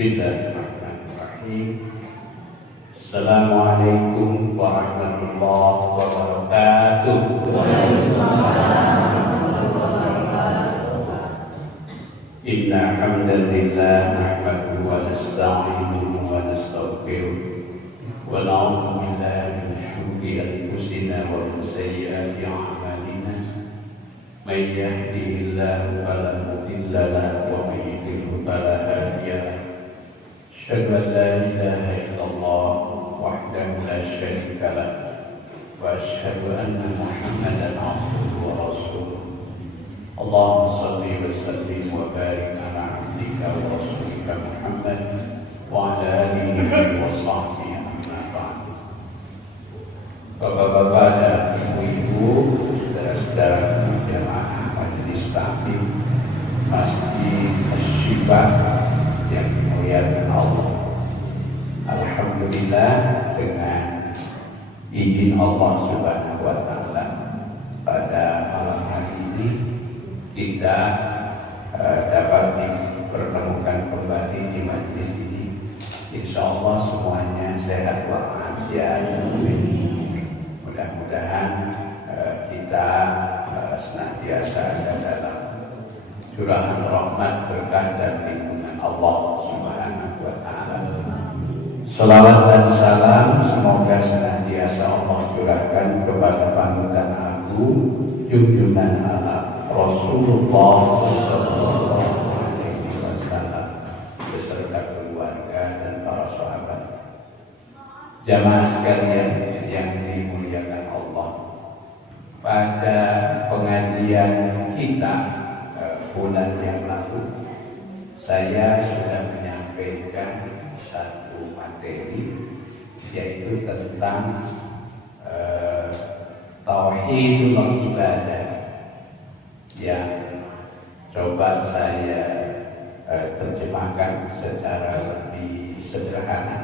Bismillahirrahmanirrahim. Assalamualaikum warahmatullahi wabarakatuh. Inna hamdalillah nahmaduhu wa nasta'inuhu wa nastaghfiruh wa na'udzu billahi min shururi anfusina wa min sayyiati a'malina. May yahdihillahu fala mudilla lahu wa may yudlil fala hadiya lahu. Asyhadu an la ilaha illallah wahdahu la syarika lah wa asyhadu anna Muhammadan abduhu wa rasuluh. Allahumma shalli wa sallim wa barik ala abdika wa rasulika Muhammad wa ala alihi wa sahbihi amma ba'd. Bapak-bapak dan ibu-ibu, saudara-saudara jamaah majelis taklim Masjid Asy-Syifa yang dimuliakan Allah. Alhamdulillah, dengan izin Allah Subhanahu wa taala, pada malam hari ini kita dapat dipertemukan kembali di majelis ini. Insyaallah semuanya sehat walafiat. Mudah-mudahan kita senantiasa ada dalam curahan rahmat, berkah dan lindungan Allah Subhanahu wa taala. Salawat dan salam semoga senantiasa Allah curahkan kepada panutan agung junjungan alam Rasulullah sallallahu alaihi wasallam beserta keluarga dan para sahabat. Jamaah sekalian yang dimuliakan Allah, pada pengajian kita bulan yang lalu saya sudah menyampaikan satu materi, yaitu tentang tauhidul ibadah, yang coba saya terjemahkan secara lebih sederhana,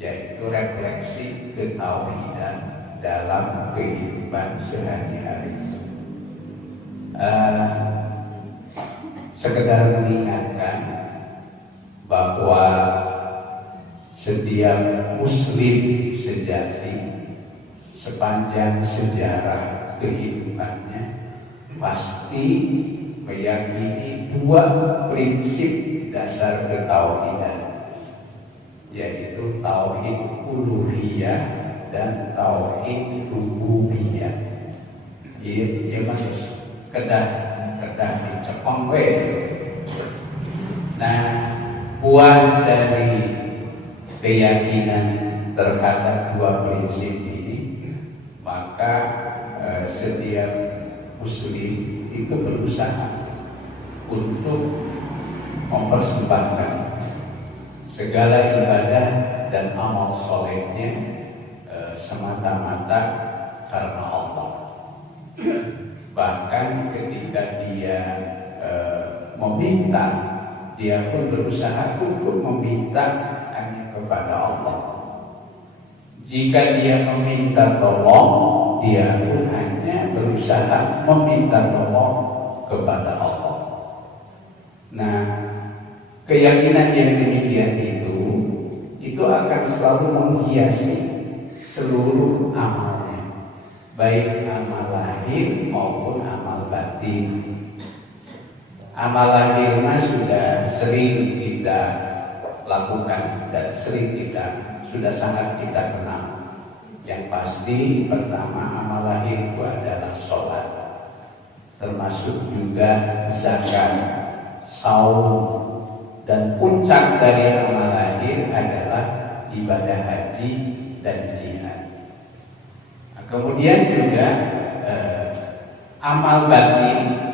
yaitu refleksi ketauhidan dalam kehidupan sehari-hari. Sekedar mengingatkan bahwa setiap muslim sejati sepanjang sejarah kehidupannya pasti meyakini dua prinsip dasar ketauhidan, yaitu tauhid uluhiyah dan tauhid rububiyah. Iya maksud kedah dicepong we. Nah, buah dari keyakinan terhadap dua prinsip ini, maka setiap muslim itu berusaha untuk mempersembahkan segala ibadah dan amal solehnya semata-mata karena Allah. Bahkan ketika dia meminta, dia pun berusaha untuk meminta hanya kepada Allah. Jika dia meminta tolong, dia pun hanya berusaha meminta tolong kepada Allah. Nah, keyakinan yang demikian itu akan selalu menghiasi seluruh amalnya, baik amal lahir maupun amal batin. Amal lahirnya sudah sering kita lakukan dan sudah sangat kita kenal. Yang pasti pertama, amal lahir itu adalah sholat, termasuk juga zakat, saum, dan puncak dari amal lahir adalah ibadah haji dan jihad. Nah, kemudian juga amal batin,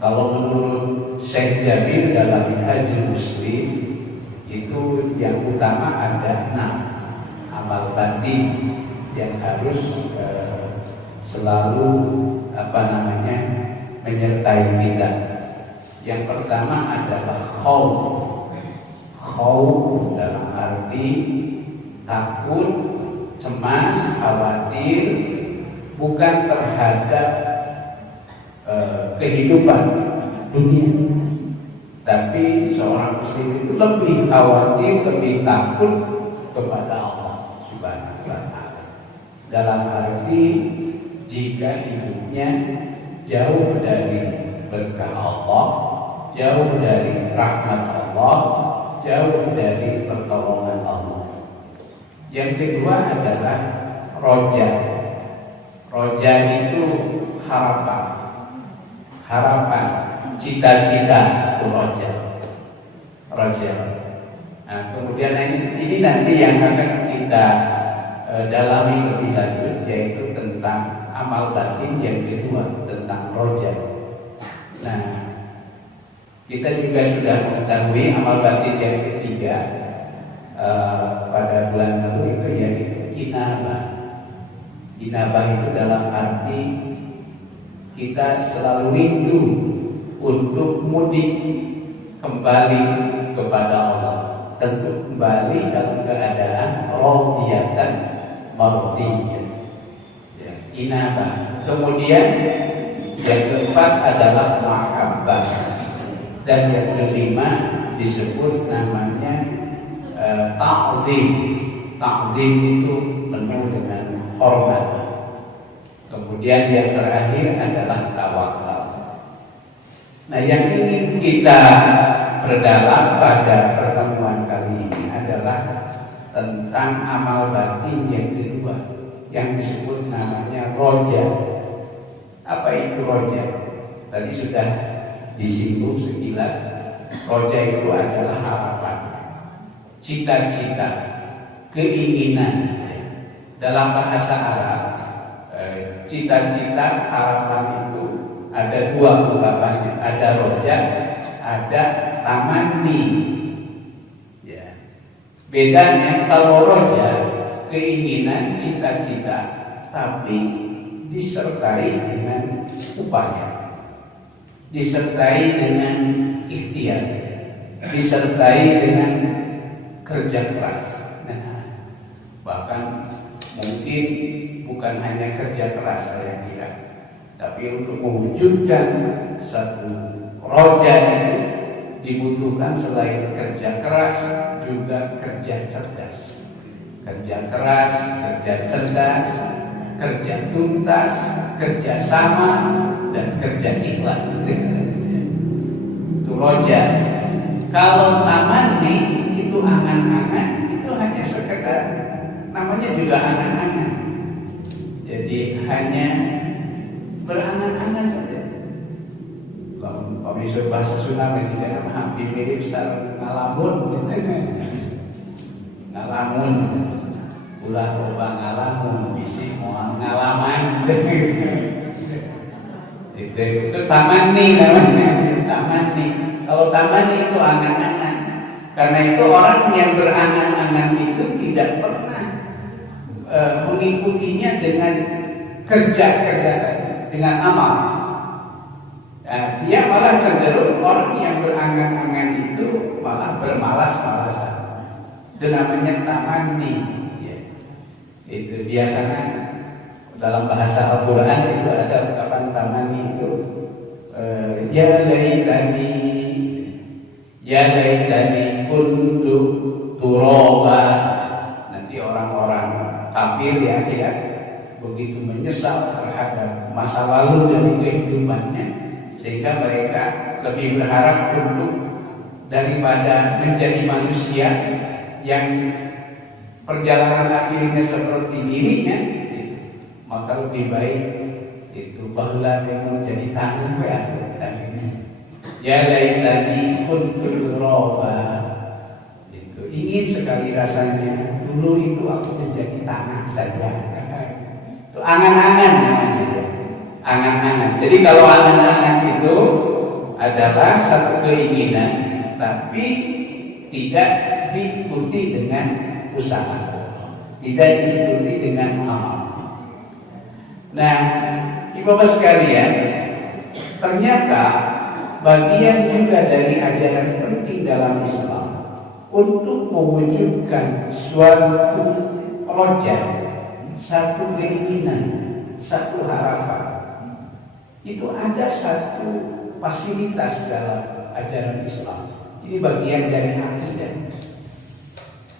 kalau menurut Syekh Jamil dalam Minhajul Muslim, itu yang utama ada 6 amal batin yang harus selalu menyertai kita. Yang pertama adalah khauf dalam arti takut, cemas, khawatir, bukan terhadap kehidupan dunia, Tapi seorang muslim itu lebih khawatir, lebih takut kepada Allah Subhanahu wa Ta'ala. Dalam arti jika hidupnya jauh dari berkah Allah, jauh dari rahmat Allah, jauh dari pertolongan Allah. Yang kedua adalah roja. Roja itu harapan, cita-cita itu roja. Nah, kemudian ini nanti yang akan kita dalami lebih lanjut, yaitu tentang amal batin yang kedua, tentang roja. Nah, kita juga sudah mengetahui amal batin yang ketiga pada bulan lalu itu yaitu inabah. Inabah itu dalam arti kita selalu rindu untuk mudik kembali kepada Allah, tentu kembali dalam keadaan radiyatan mardiyah. Ya, inabah. Kemudian yang keempat adalah mahabbah, dan yang kelima disebut namanya ta'zim. Ta'zim itu penuh dengan hormat. Kemudian yang terakhir adalah tawakal. Nah, yang ingin kita perdalam pada pertemuan kali ini adalah tentang amal batin yang kedua, yang disebut namanya roja. Apa itu roja? Tadi sudah disinggung sekilas. Roja itu adalah harapan, cita-cita, keinginan. Dalam bahasa Arab, cita-cita, harapan itu ada dua ungkapannya. Ada roja, ada tamanni. Ya. Bedanya kalau roja, keinginan, cita-cita, tapi disertai dengan upaya, disertai dengan ikhtiar, disertai dengan kerja keras. Nah, bahkan mungkin bukan hanya kerja keras saya kira, tapi untuk mewujudkan satu roja itu dibutuhkan selain kerja keras juga kerja cerdas. Kerja keras, kerja cerdas, kerja tuntas, kerja sama, dan kerja ikhlas. Itu roja. Kalau tamanni itu angan-angan, itu hanya sekedar, namanya juga angan-angan. Jadi hanya berangan-angan saja. Kalau bisa bahasa Sunda juga hampir mirip secara ngalamun. Ngalamun, ulah loba ngalamun, bisi mau ngalaman. Itu tamanni namanya. Tamanni. Kalau tamanni itu angan-angan. Karena itu orang yang berangan-angan itu tidak pernah mengikutinya dengan kerja dengan amal. Dia malah cenderung orang yang berangan-angan itu malah bermalas-malasan. Itu namanya tamanni. Ya. Itu biasanya dalam bahasa Al-Quran itu ada ungkapan tamanni itu ya laitani kuntu turaba. Nanti orang-orang kafir di akhirat begitu menyesal terhadap masa lalu dari kehidupannya, sehingga mereka lebih berharap untuk daripada menjadi manusia yang perjalanan akhirnya seperti dirinya, maka lebih baik itu bahulah yang menjadi tangan akhirnya. Ya laitani kuntu turaba. Itu ingin sekali rasanya dulu itu aku menjadi tanah saja. Itu angan-angan namanya. Angan-angan. Jadi kalau angan-angan itu adalah satu keinginan, tapi tidak diikuti dengan usaha, tidak diikuti dengan amal. Nah, Ibu-Bapak sekalian, ternyata bagian juga dari ajaran penting dalam Islam untuk mewujudkan suatu roja, satu keinginan, satu harapan. Itu ada satu fasilitas dalam ajaran Islam. Ini bagian dari akidah.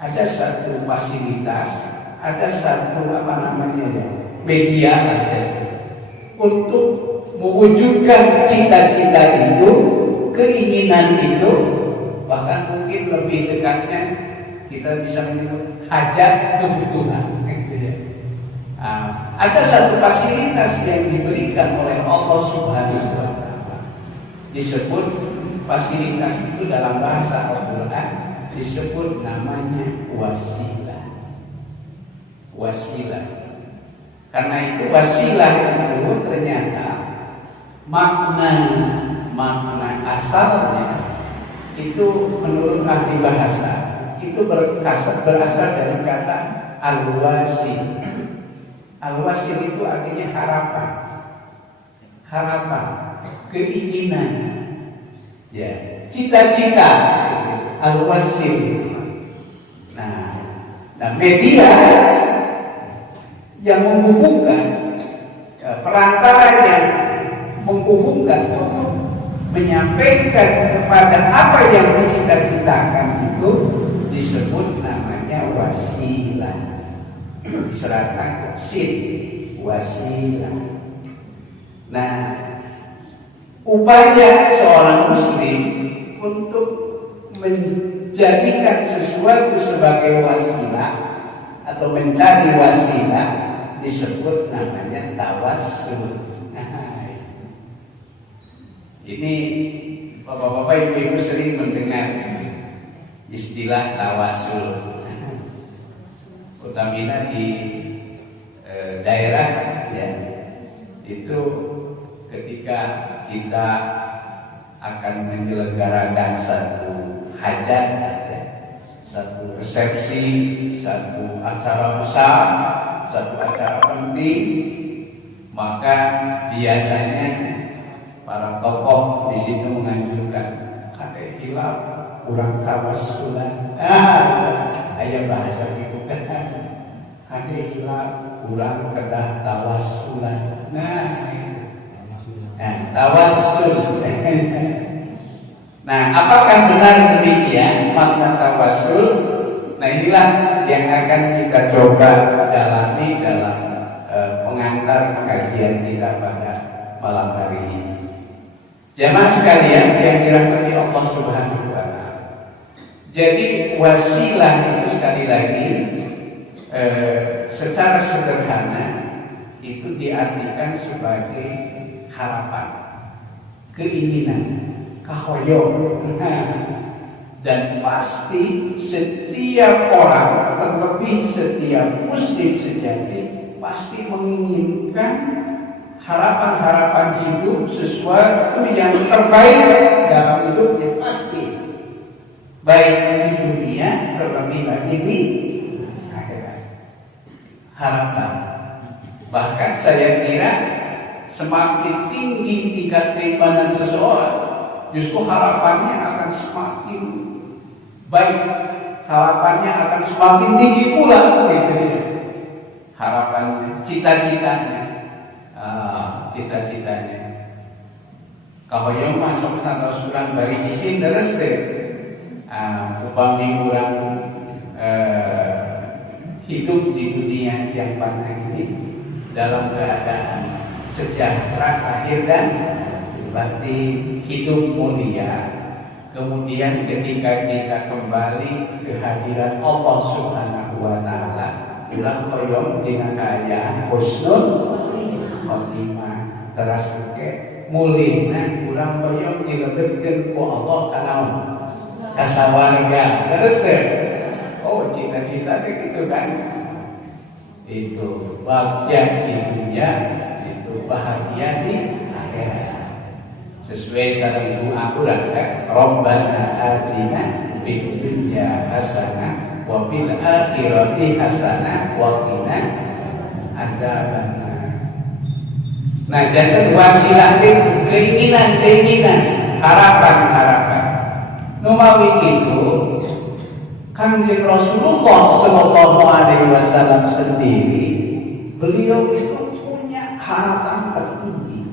Ada satu fasilitas, ada satu media untuk mewujudkan cita-cita itu, keinginan itu, bahkan mungkin lebih dekatnya kita bisa menyebut hajat kebutuhan. Ada satu fasilitas yang diberikan oleh Allah Subhanahu wa Ta'ala. Disebut fasilitas itu dalam bahasa Al-Quran disebut namanya wasilah. Wasilah. Karena itu wasilah itu ternyata makna asalnya itu menurut ahli bahasa itu berasal dari kata al-wasil. Al-wasil itu artinya harapan, keinginan, ya, cita-cita. Al-wasil. Nah, media yang menghubungkan, perantara yang menghubungkan untuk menyampaikan kepada apa yang dicita-citakan itu disebut namanya wasilah. Diserahkan sin, wasilah. Nah, upaya seorang muslim untuk menjadikan sesuatu sebagai wasilah atau mencari wasilah disebut namanya tawassul. Ini bapak-bapak, ibu-ibu sering mendengar istilah tawassul. Utamanya di daerah, ya, itu ketika kita akan menyelenggarakan satu hajat, ya, satu resepsi, satu acara besar, satu acara penting, maka biasanya para tokoh di situ menganjurkan ada hilaf kurang tawassulan. Ayah bahasa itu kan ada hilaf kurang kedah tawassulan. Tawassul. Nah, apakah benar demikian makna tawassul? Nah, inilah yang akan kita coba dalami dalam pengantar kajian kita pada malam hari ini. Jamaah sekalian yang dirahmati Allah Subhanahu wa Ta'ala. Jadi wasilah itu sekali lagi secara sederhana itu diartikan sebagai harapan, keinginan, kahoyong. Dan pasti setiap orang, terlebih setiap muslim sejati, pasti menginginkan harapan-harapan hidup sesuatu yang terbaik dalam hidupnya, pasti baik di dunia terlebih lagi di akhirat. Harapan, bahkan saya kira semakin tinggi tingkat keimanan seseorang, justru harapannya akan semakin baik, harapannya akan semakin tinggi pula, gitu ya. Harapannya, cita-citanya. Cita-citanya kahoyong masuk tanggal surang bari isin terus deh. Upami kurang hidup di dunia yang fana ini dalam keadaan sejahtera lahir dan batin, hidup mulia. Kemudian ketika kita kembali ke hadirat Allah Subhanahu wa Ta'ala, ulang hoyong dengan keadaan husnul khotimah, teras ke mulihna urang hoyong dilebetkeun ku Allah kanaon kasawarga. Terus teh, oh cita-cita begitu kan, itu bahagia di dunia, itu bahagia di akhirat. Sesuai sareng doa urang kan, Rabbana atina fid dunya hasanah wa fil akhirati hasanah wa qina azabannar. Nah, jangan wasilah itu keinginan, harapan. Numawi itu Kanjeng Rasulullah Sallallahu Alaihi Wasallam sendiri, beliau itu punya harapan tertinggi.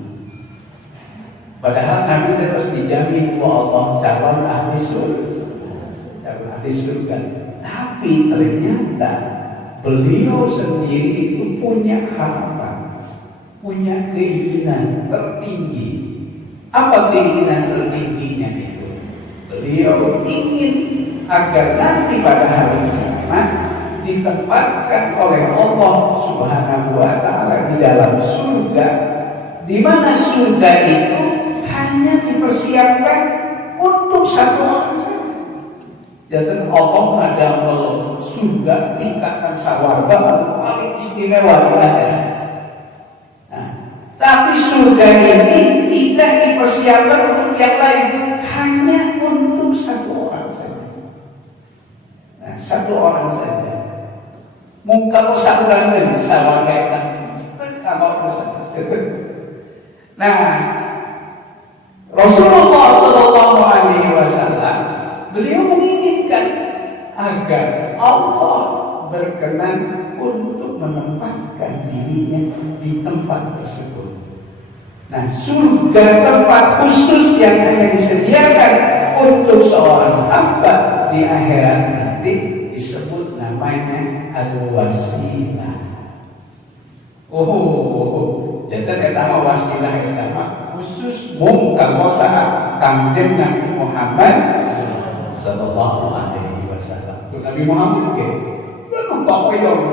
Padahal Nabi terus dijamin Allah calon ahli surga. Tapi ternyata beliau sendiri itu punya harapan, punya keinginan tertinggi. Apa keinginan tertingginya itu? Beliau ingin agar nanti pada hari kiamat ditempatkan oleh Allah Subhanahu wa Ta'ala di dalam surga, di mana surga itu hanya dipersiapkan untuk satu orang saja. Jadi Allah ada surga tingkatan sawarga paling istimewa di akhirat. Nah, tapi surga ini tidak dipersiapkan untuk yang lain, hanya untuk satu orang saja. Nah, satu orang saja. Muka satu orang sawarga kan? Kalau nah, Rasulullah SAW beliau menginginkan agar Allah berkenan untuk menempatkan dirinya di tempat tersebut. Nah, surga tempat khusus yang hanya disediakan untuk seorang hamba di akhirat nanti disebut namanya al-wasilah. Jadi pertama wasilah pertama khusus mung kamosa Kangjeng Nabi Muhammad sallallahu alaihi wasallam. Nabi Muhammad ke lupa koyong.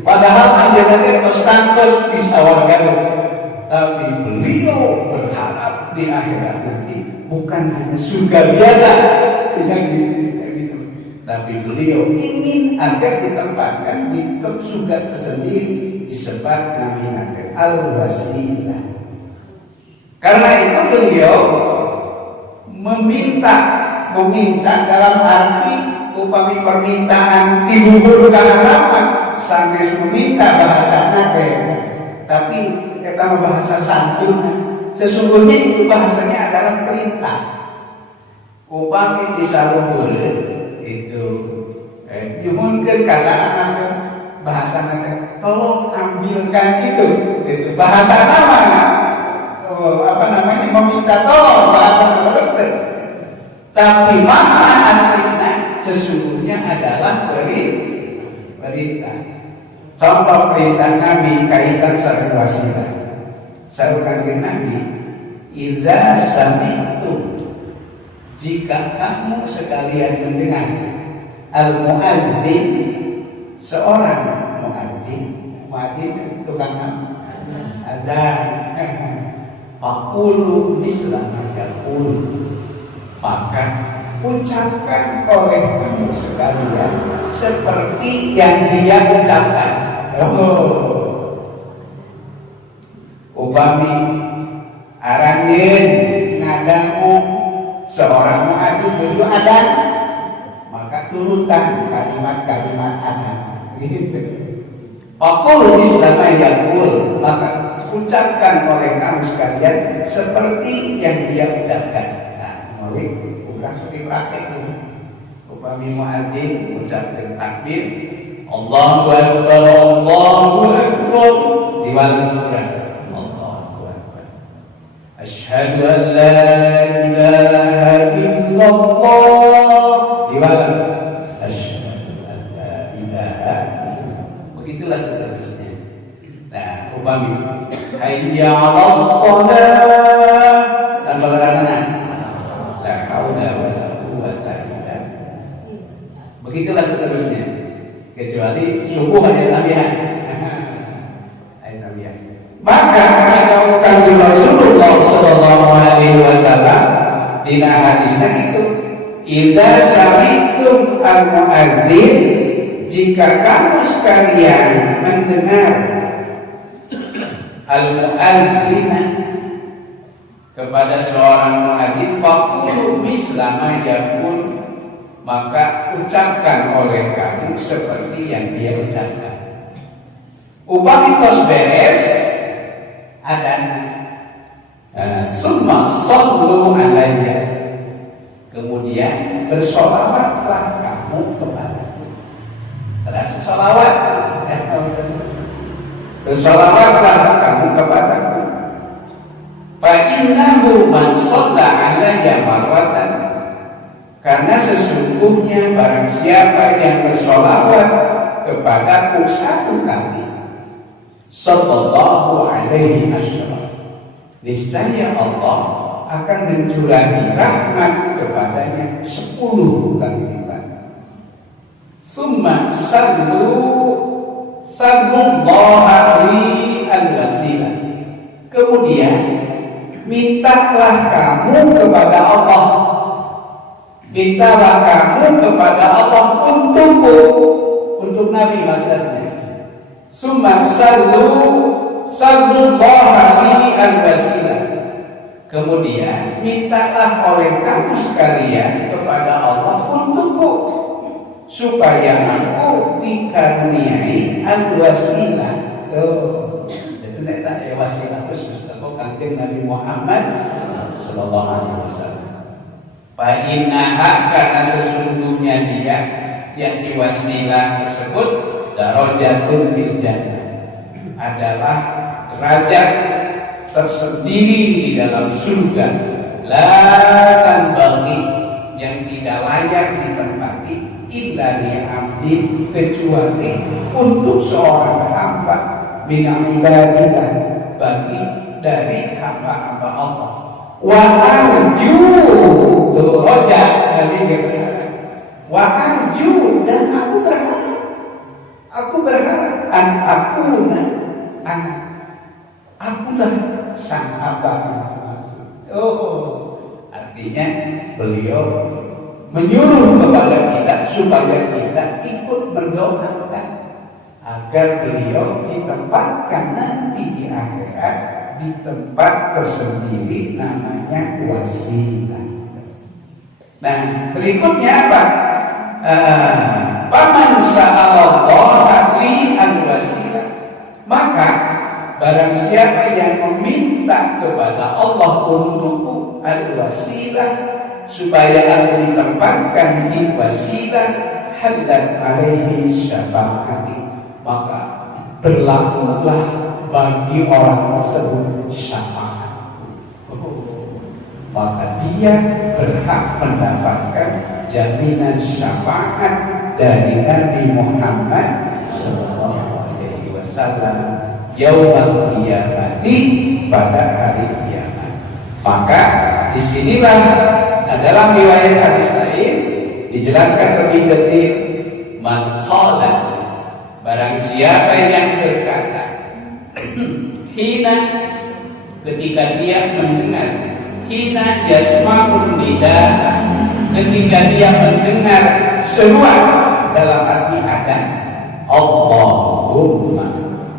Padahal ajarannya terus bisa warga, tapi beliau berharap di akhirat nanti bukan hanya surga biasa, tapi beliau ingin agar ditempatkan di surga tersendiri disebut namanya al-wasilah. Karena itu beliau meminta dalam arti upami permintaan diluhurkan harapan sampai meminta bahasanya tapi kita bahasa santun. Sesungguhnya itu bahasanya adalah perintah. Upami disaluhur itu nyuhunkeun kasana bahasanya tolong ambilkan itu bahasa meminta tolong bahasa nama. Tapi makna aslinya sesungguhnya adalah perintah. Contoh perintah Nabi kaitan sareng wasilah. Saurkan Nabi, "Iza sami'tum," jika kamu sekalian mendengar al-muazzin, seorang muazzin tukang azan, faqulu misla ma yaqul, maka ucapkan oleh kamu sekalian seperti yang dia ucapkan. Upami arangin ngadamu seorang muadzin itu adan, maka turutan kalimat-kalimat adan. Gitu. Faqulu misla ma yaqul, maka ucapkan oleh kamu sekalian seperti yang dia ucapkan. Mari ulah seperti praktek itu. Upami muadzin ucapkan takbir, Allahu akbar, Allahu akbar, diwalan Quran. Allahu akbar. Asyhadu an la ilaha illallah, diwalan asyhadu an la ilaha. Begitulah seterusnya. Nah, upami hayya 'alas shalah dan bagaimana? Begitulah seterusnya. Kecuali subuh ayat tabiat. Ayat tabiat. Maka kanjeng Rasulullah sallallahu alaihi wasallam di hadisnya itu, "Idza sami'tum al-muadzin," jika kamu sekalian mendengar al-muadzin kepada seorang muadzin, faqulu misla ma yaqul, maka ucapkan oleh kamu seperti yang dia ucapkan. Upami tos beres adan summa sallu alayya, kemudian bersolawatlah kamu kepadaku. Terasa solawat, bersolawatlah kamu kepadaku. Fa innahu Karena sesungguhnya barang siapa yang bersolawat kepadaku satu kali, sallallahu alaihi wasallam, niscaya Allah akan mencurahi rahmat kepadanya 10 kali lipat. Summa sallallahu alaihi al-wasilah. Kemudian mintalah kamu kepada Allah. Mintalah kamu kepada Allah untukku, untuk Nabi maksudnya. Summa sallallahu alaihi al-wasilah. Kemudian mintalah oleh kamu sekalian kepada Allah untukku, supaya aku dikaruniai al-wasilah. Itu tak ya wasilah khusus tentang kanjeng Nabi Muhammad sallallahu alaihi wasallam. Fa'innaha, karena sesungguhnya dia yang diwasilah tersebut darajatun bil jannah, adalah derajat tersendiri di dalam surga, la tanbaghi, yang tidak layak ditempati illa li abdin, kecuali untuk seorang hamba min ibadillah, bagi dari hamba-hamba Allah. Wa arju derajat, Nabi berkata, wa arju, dan aku berharap an akuna anak, akulah sang hamba yang dimaksud. Artinya beliau menyuruh kepada kita supaya kita ikut berdoakan agar beliau ditempatkan nanti di akhirat di tempat tersendiri namanya wasilah. Nah, berikutnya apa? Faman sa'alallaha li al-wasilah, maka barang siapa yang meminta kepada Allah untukku al-wasilah, supaya aku ditempatkan di wasilah, halat alaihi syafaati, maka berlakulah bagi orang tersebut syafaat. Maka dia berhak mendapatkan jaminan syafaat dari Nabi Muhammad sallallahu alaihi wasallam yaumul qiyamati, pada hari kiamat. Maka disinilah dalam riwayat hadis lain dijelaskan lebih detail, man qala, barang siapa yang berkata, hina, ketika dia mendengar, hina yasma'un nidaa, ketika dia mendengar seruan dalam arti adzan, Allahumma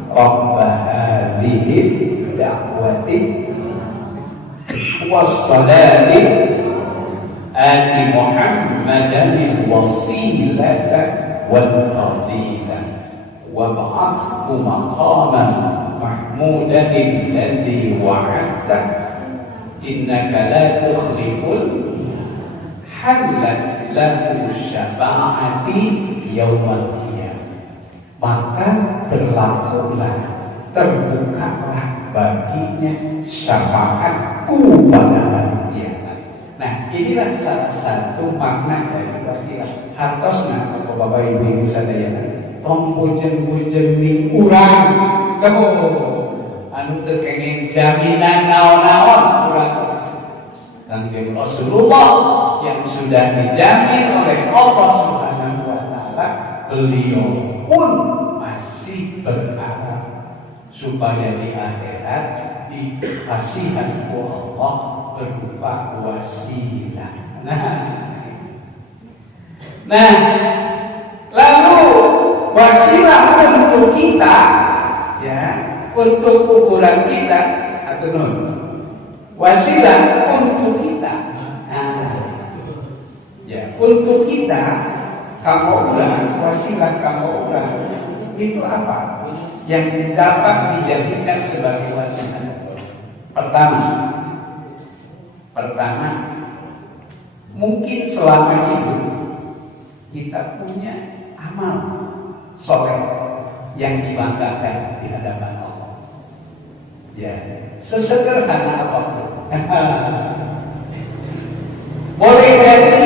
rabba hadhihi da'wati wassalati ati Muhammadan wasilata wal fadilah wab'athhu maqaman mahmudan alladhi wa'adta innaka la tukhliful halat lahu syafa'ati yaumal qiyamah. Maka berlakulah, terbukalah baginya syafaatku pada hari kiamat. Nah, inilah salah satu makna dari wasilah. Hartosna Bapak Ibu sadayana, pembujeng-bujeng di urang kamu anu teu kenging jaminan naon-naon urang Kanjeng Rasulullah yang sudah dijamin oleh Allah Subhanahu wa taala, beliau pun masih berharap supaya di akhirat dikasihan Allah berupa wasilah. Nah, lalu wasilah untuk kita, ya, untuk ukuran kita, atau non, wasilah untuk kita, ya, untuk kita, kamu ulang, wasilah kamu ulang, itu apa? Yang dapat dijadikan sebagai wasilah. Pertama, mungkin selama hidup kita punya amal soleh yang dibanggakan di hadapan Allah. Ya, sesederhana apapun. Boleh jadi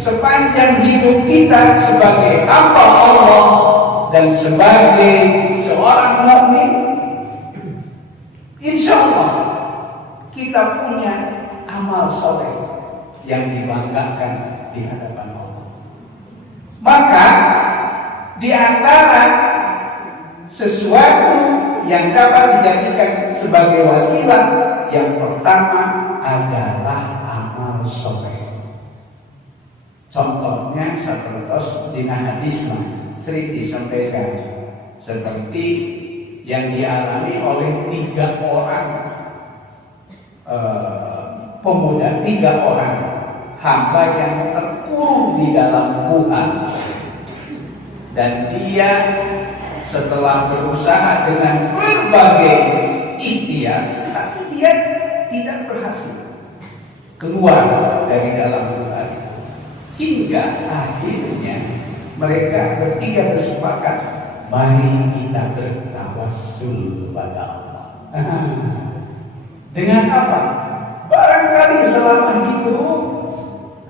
sepanjang hidup kita sebagai hamba Allah dan sebagai seorang mukmin, insya Allah kita punya amal soleh yang dibanggakan di hadapan Allah. Maka di antara sesuatu yang dapat dijadikan sebagai wasilah, yang pertama adalah amal soleh. Contohnya seperti di hadis sering disampaikan, seperti yang dialami oleh 3 orang pemuda, 3 orang hamba yang terkurung di dalam gua, dan dia setelah berusaha dengan berbagai ikhtiar, tapi dia tidak berhasil keluar dari dalam gua, hingga akhirnya mereka bertiga bersepakat, mari kita bertawassul pada Allah. Dengan apa? Barangkali selama hidup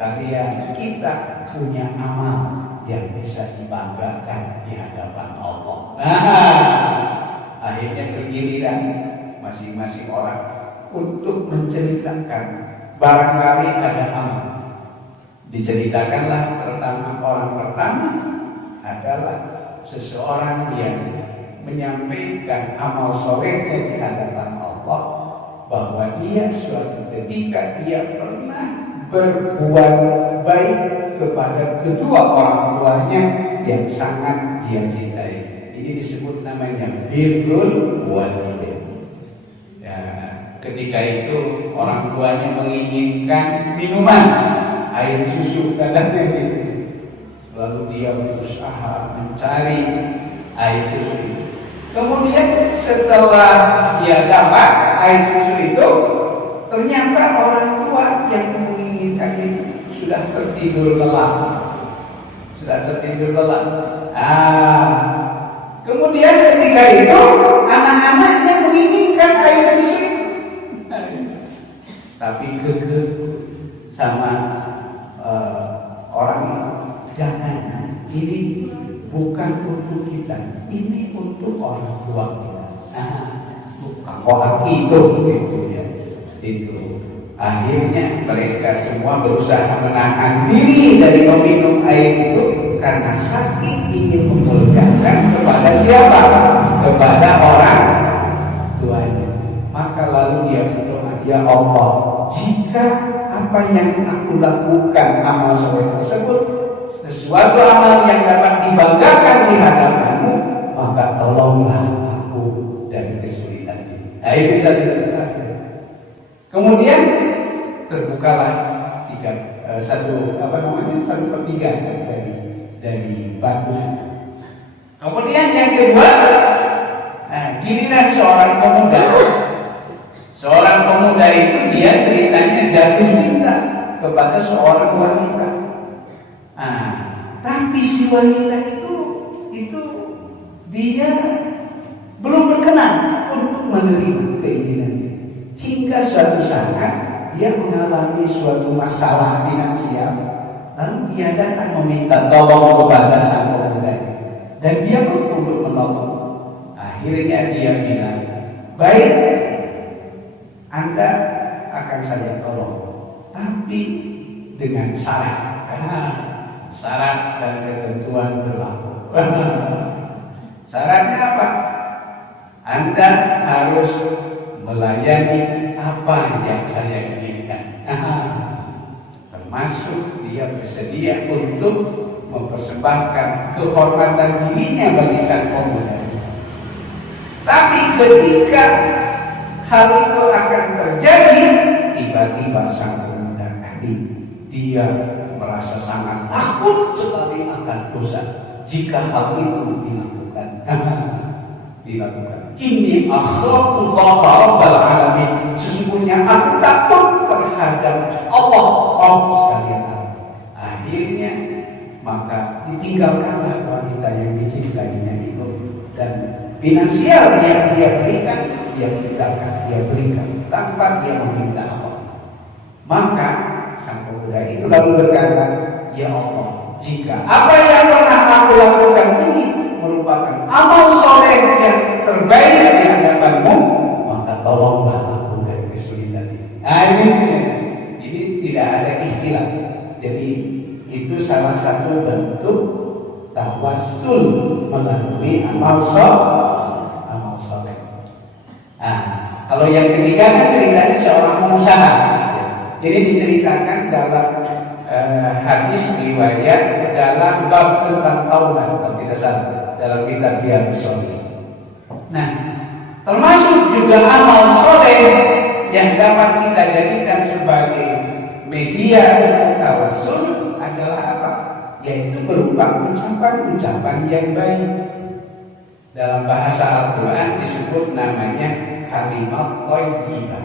kalian, kita punya amal yang bisa dibanggakan di hadapan Allah. Akhirnya bergiliran masing-masing orang untuk menceritakan, barangkali ada amal. Diceritakanlah orang pertama adalah seseorang yang menyampaikan amal solehnya di hadapan Allah, bahwa dia suatu ketika dia pernah berbuat baik kepada kedua orang tuanya yang sangat dia cintai. Ini disebut namanya birrul walidain. Ya, ketika itu orang tuanya menginginkan minuman, air susu katanya gitu. Lalu dia berusaha mencari air susu itu. Kemudian setelah dia dapat air susu itu, ternyata orang tua yang menginginkan itu sudah tertidur lelap. Kemudian ketika itu anak-anaknya menginginkan air susu itu, tapi kekeh sama orang itu, jangan, ini bukan untuk kita, ini untuk orang tua kita. Bukan kok itu ya. Itu akhirnya mereka semua berusaha menahan diri dari meminum air itu karena saking ingin memberkahkan kepada siapa? Kepada orang tuanya. Maka lalu dia berdoa, ya Allah, jika apa yang aku lakukan amal soleh tersebut sesuatu amal yang dapat dibanggakan di hadapanmu, maka tolonglah aku dari kesulitan ini. Nah, itu satu. Kemudian terbukalah satu pertiga dari batu. Kemudian yang kedua, giliran seorang pemuda. Seorang pemuda itu dia ceritanya jatuh cinta kepada seorang wanita. Tapi si wanita itu dia belum berkenan untuk menerima keinginannya. Hingga suatu saat dia mengalami suatu masalah finansial, lalu dia datang meminta tolong kepada sang pemuda, dan dia pun untuk menolong. Akhirnya dia bilang, baik, Anda akan saya tolong, tapi dengan syarat. Syarat dan ketentuan berlaku. Syaratnya apa? Anda harus melayani apa yang saya inginkan. Termasuk dia bersedia untuk mempersembahkan kehormatan dirinya bagi sang pemuda. Tapi ketika hal itu akan terjadi, tiba-tiba sang pemuda tadi dia merasa sangat takut sekali akan dosa jika hal itu dilakukan. Inni akhafullaha rabbal alamin. Sesungguhnya aku takut terhadap Allah sekalian. Akhirnya maka ditinggalkanlah wanita yang dicintainya itu, dan finansial yang dia berikan, dia tinggalkan, dia berikan tanpa dia meminta apa. Maka sang pemuda itu lalu berkata, ya Allah, jika apa yang pernah aku lakukan ini merupakan amal soleh yang terbaik di hadapanmu, maka tolonglah aku dari kesulitan ini. Ini tidak ada ikhtilaf. Jadi itu salah satu bentuk tawassul melalui amal soleh. Kalau yang ketiga kan ceritanya seorang pengusaha. Jadi diceritakan dalam hadis riwayat dalam bab tentang taubat kalau tidak salah dalam kitab Riyadhus Shalihin. Nah, termasuk juga amal soleh yang dapat kita jadikan sebagai media untuk tawassul adalah apa? Yaitu berupa ucapan-ucapan yang baik. Dalam bahasa Al-Quran disebut namanya kalimat thayyibah.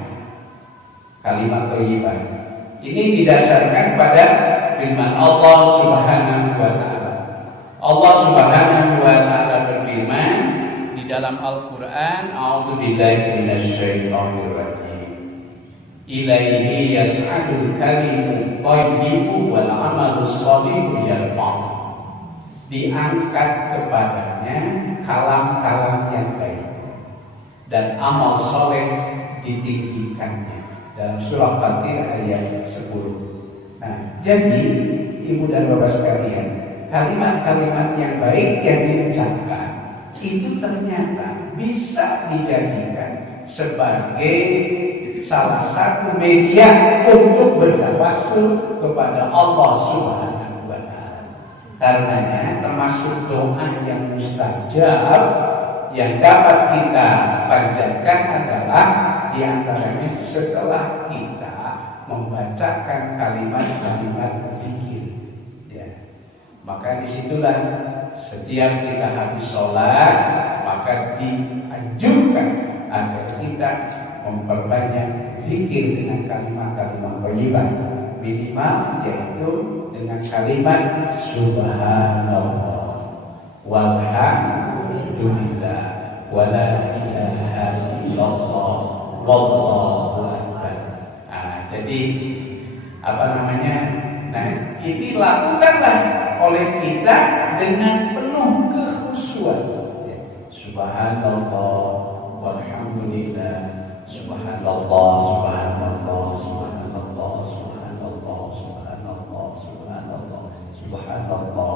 Kalimat thayyibah. Ini didasarkan pada firman Allah Subhanahu wa taala. Allah Subhanahu wa taala berfirman di dalam Al-Qur'an, "A'udzubillahi minasyaitonir rajim. Ilaihi yas'adul kalimu thayyibu wal 'amalus shalihu yarfa'u." Diangkat kepadanya kalam-kalam yang baik dan amal soleh ditinggikannya. Dalam surah Fatir ayat 10. Nah, jadi ibu dan bapak sekalian, kalimat-kalimat yang baik yang diucapkan itu ternyata bisa dijadikan sebagai salah satu media untuk bertawassul kepada Allah Subhanahu wa taala. Karenanya termasuk doa yang mustajab yang dapat kita panjatkan adalah di antaranya setelah kita membacakan kalimat-kalimat zikir, ya. Maka disitulah setiap kita habis sholat, maka dianjurkan agar kita memperbanyak zikir dengan kalimat-kalimat thayyibah, minimal yaitu dengan kalimat subhanallah walhamdulillah wala ilaha illallah wallahu akbar. Jadi Nah, ini lakukanlah oleh kita dengan penuh kekhusyuan. Subhanallah walhamdulillah, subhanallah, subhanallah, subhanallah, subhanallah, subhanallah, subhanallah, subhanallah.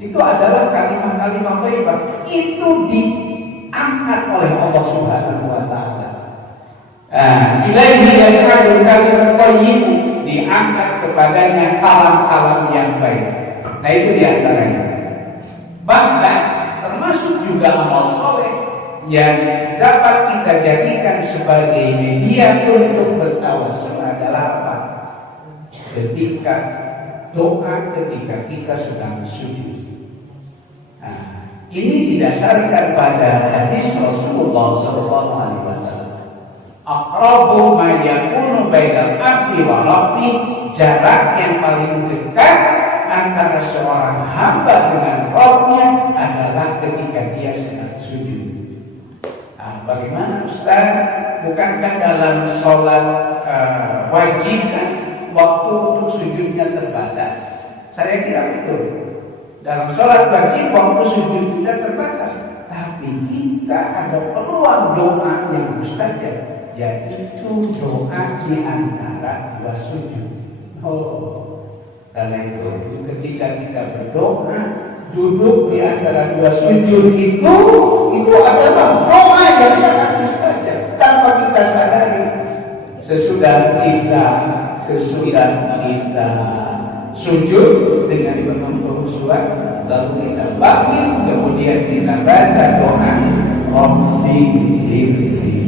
Itu adalah kalimat-kalimat thayyibah. Itu diangkat oleh Allah Subhanahu wa taala. Ilaihi yas'adul kalimat thayyib, diangkat kepadanya kalam-kalam yang baik. Nah, itu diantaranya. Bahkan termasuk juga amal soleh yang dapat kita jadikan sebagai media untuk bertawassul adalah apa? Ketika kita sedang sujud. Ini didasarkan pada hadis Rasulullah SAW. Aqrabu ma yakunu bainal abdi wa rabbih, jarak yang paling dekat antara seorang hamba dengan Rabb-nya adalah ketika dia sedang sujud. Bagaimana Ustaz? Bukankah dalam sholat wajib kan waktu untuk sujudnya terbatas? Saya kira betul. Dalam sholat wajib waktu sujud kita terbatas, tapi kita ada peluang doa yang mustajab, yaitu doa di antara dua sujud. Karena itu ketika kita berdoa duduk di antara dua sujud itu adalah doa yang sangat mustajab tanpa kita sadari. Sesudah kita sujud dengan penuh kekhusyuan, lalu kita bangkit, kemudian kita baca doa Rabbi ghfirli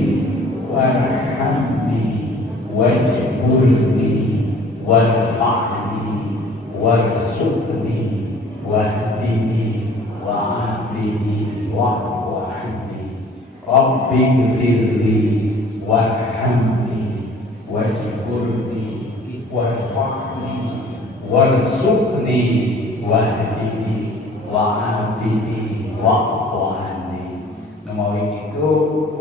warhamni wajburni warfa'ni warzuqni wahdini wa'afini wa'fu anni Rabbi ghfirli warhamni wajburni warfa'ni warzuqni wahdini wa'afini wa'fu anni. Nomor itu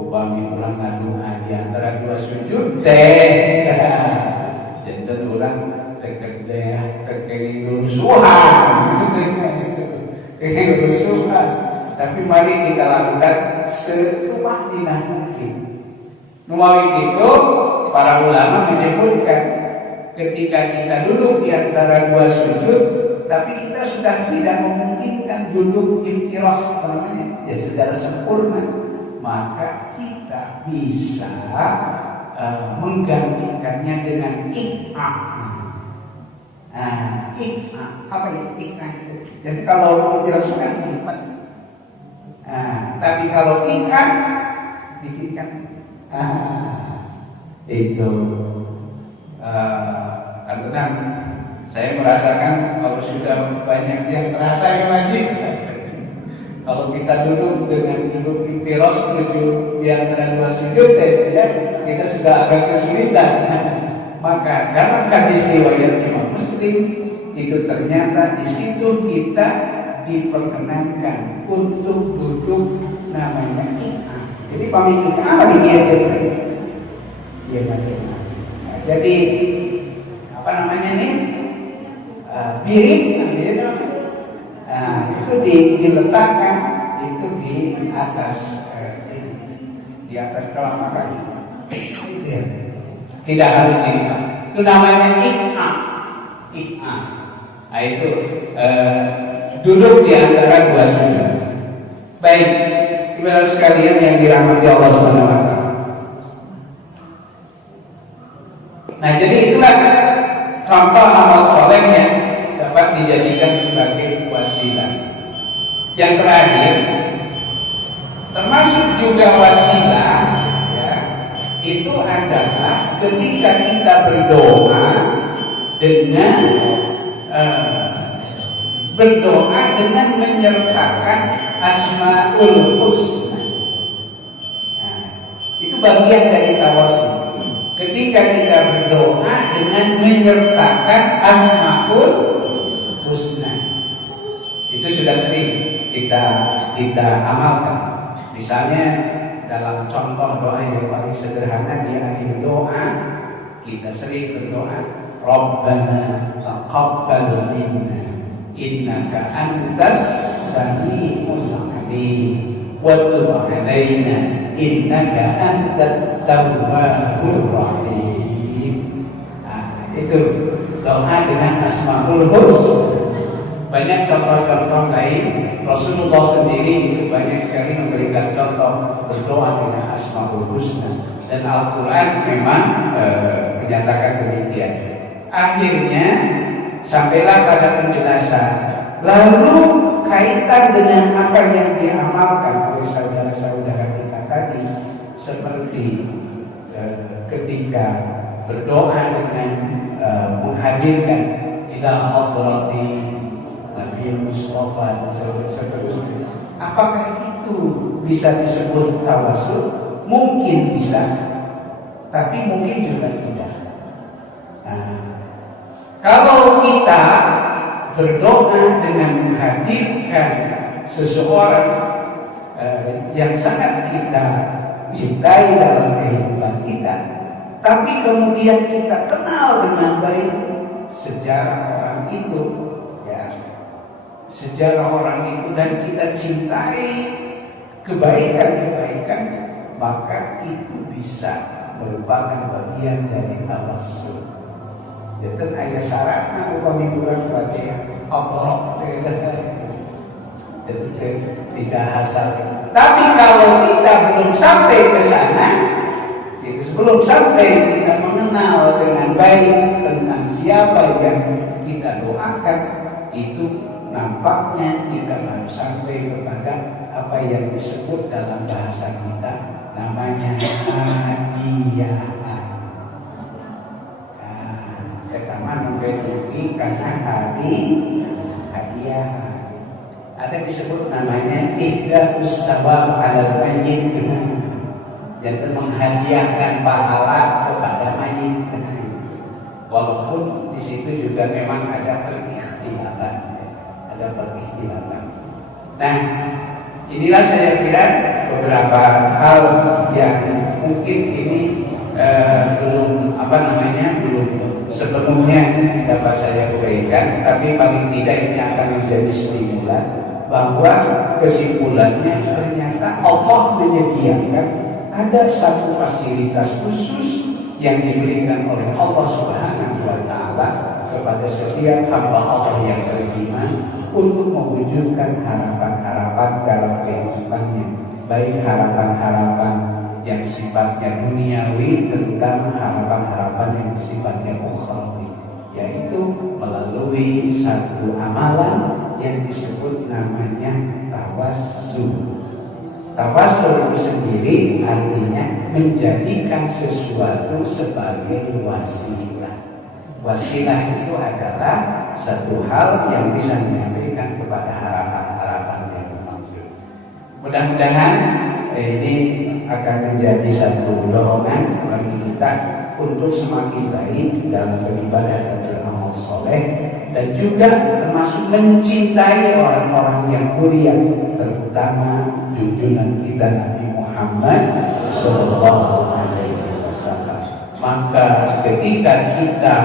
upami ulang doa di antara dua sujud dan orang kerusuhan. Tapi mari kita lakukan setumakninah mungkin. Numawi itu para ulama menyebutkan ketika kita duduk di antara dua sujud, tapi kita sudah tidak memungkinkan duduk iftiras ya secara sempurna, maka kita bisa menggantikannya dengan iqah. Iqah apa itu iqah itu? Jadi kalau iftiras bukan dilipat. Tapi kalau iqah dikitkan. Itu karena saya merasakan kalau sudah banyak yang terasa lagi. Kalau kita duduk dengan duduk iftiras duduk di antara dua sujud ya, kita sudah agak kesulitan. Maka dalam hadis riwayat Imam Muslim itu ternyata di situ kita diperkenankan untuk duduk namanya iqah. Jadi pemikiran apa dia? Nah, jadi apa namanya nih? Piring, itu diletakkan itu di atas di atas telapak kaki. Tidak harus dilipat. Itu namanya iqah. Iqah. Nah, itu duduk di antara dua sujud. Baik, saudara sekalian yang dirahmati Allah Subhanahu wa taala. Nah, jadi itulah contoh amal soleh yang dapat dijadikan sebagai wasilah. Yang terakhir, termasuk juga wasilah, ya, itu adalah ketika kita berdoa dengan menyertakan Asmaul Husna. Nah, itu bagian dari tawasul. Ketika kita berdoa dengan menyertakan Asmaul Husna, itu sudah sering kita amalkan. Misalnya dalam contoh doa yang paling sederhana di akhir doa, kita sering berdoa, Rabbana taqabbal minna innaka antas samiul alim wa tub alaina innaka antat tawwabur rahim. Itu doa dengan Asmaul Husna. Banyak contoh-contoh lain. Rasulullah sendiri itu banyak sekali memberikan contoh berdoa dengan Asmaul Husna, dan Al-Quran memang menyatakan demikian. Akhirnya sampailah pada penjelasan. Lalu kaitan dengan apa yang diamalkan oleh saudara-saudara kita tadi, seperti ketika berdoa dengan menghadirkan ila hadrati Nabi Mustafa dan seterusnya. Apakah itu bisa disebut tawasul? Mungkin bisa, tapi mungkin juga tidak. Kalau kita berdoa dengan menghadirkan seseorang yang sangat kita cintai dalam kehidupan kita, tapi kemudian kita kenal dengan baik sejarah orang itu, ya, sejarah orang itu, dan kita cintai kebaikan-kebaikan, maka itu bisa merupakan bagian dari tawasul. Jadi ayat syaratnya upami bulan bagi Allah itu tidak asal. Tapi kalau kita belum sampai ke sana, itu sebelum sampai kita mengenal dengan baik tentang siapa yang kita doakan, itu nampaknya kita baru sampai kepada apa yang disebut dalam bahasa kita namanya hadiah. Taman memberi karena hadiah. Ada disebut namanya ihda'us sawab 'alal mayyit, yaitu menghadiahkan pahala kepada mayit. Walaupun di situ juga memang ada perikhtilafan. Nah, inilah saya kira beberapa hal yang mungkin ini belum sepenuhnya dapat saya uraikan, tapi paling tidak ini akan menjadi stimulan bahwa kesimpulannya ternyata Allah menyediakan ada satu fasilitas khusus yang diberikan oleh Allah Subhanahu wa Ta'ala kepada setiap hamba Allah yang beriman untuk mewujudkan harapan-harapan dalam kehidupannya, baik harapan-harapan yang sifatnya duniawi, terutama harapan-harapan yang sifatnya ukhrawi, yaitu melalui satu amalan yang disebut namanya tawassul. Tawassul itu sendiri artinya menjadikan sesuatu sebagai wasilah. Wasilah itu adalah satu hal yang bisa menyampaikan kepada harapan-harapan yang dimaksud. Mudah-mudahan ini akan menjadi satu dorongan bagi kita untuk semakin baik dalam beribadah dan beramal soleh, dan juga termasuk mencintai orang-orang yang mulia, terutama junjungan kita Nabi Muhammad Sallallahu Alaihi Wasallam. Maka ketika kita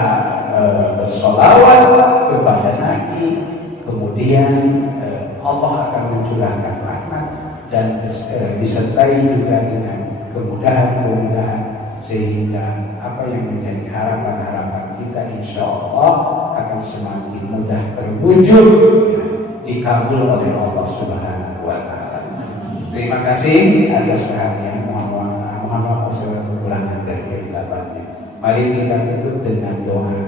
bersolawat kepada Nabi, kemudian Allah akan mencurahkan rahmat dan disertai juga dengan kemudahan-kemudahan, sehingga apa yang menjadi harapan-harapan kita insya Allah akan semakin mudah terwujud, dikabul oleh Allah Subhanahu wa Ta'ala. Terima kasih atas perhatian. Mohon maaf segala kekurangan dari kehilafannya. Mari kita tutup dengan doa.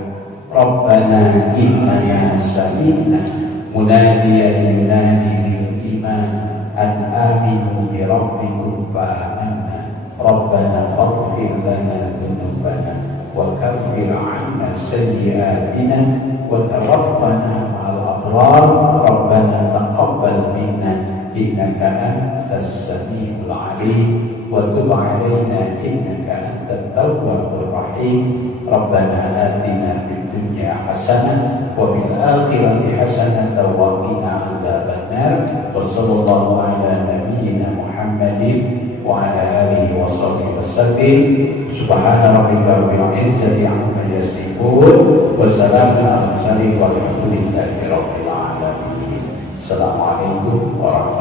Rabbana innana sami'na munadiyan yunadi lil iman an aminu bi rabbikum fa amanna. Rabbana faghfir lana dzunubana wa kaffir 'anna sayyi'atina wa tawaffana ma'al abrar. Rabbana taqabbal minna innaka antas samiul 'alim wa tub 'alaina innaka antat tawwabur rahim. Rabbana atina fid dunya hasanah wa fil akhirati hasanah wa qina adzabannar. Wa sallallahu ala nabiyyina Muhammadin wa ala alihi wa sahbihi wasallam. Subhana rabbika rabbil izzati amma yasifun wa salamun alal mursalin walhamdulillahi rabbil alamin. Assalamualaikum warahmatullahi wabarakatuh.